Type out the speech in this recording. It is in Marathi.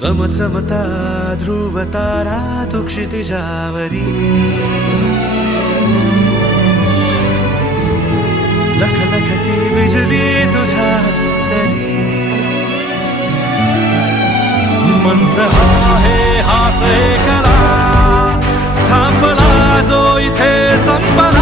चमचमता ध्रुव तारा तू क्षितिजावरी लखलखती बिजली तुझ्या तरी मंत्र आहे हाच एकला थांबला जो इथे संपला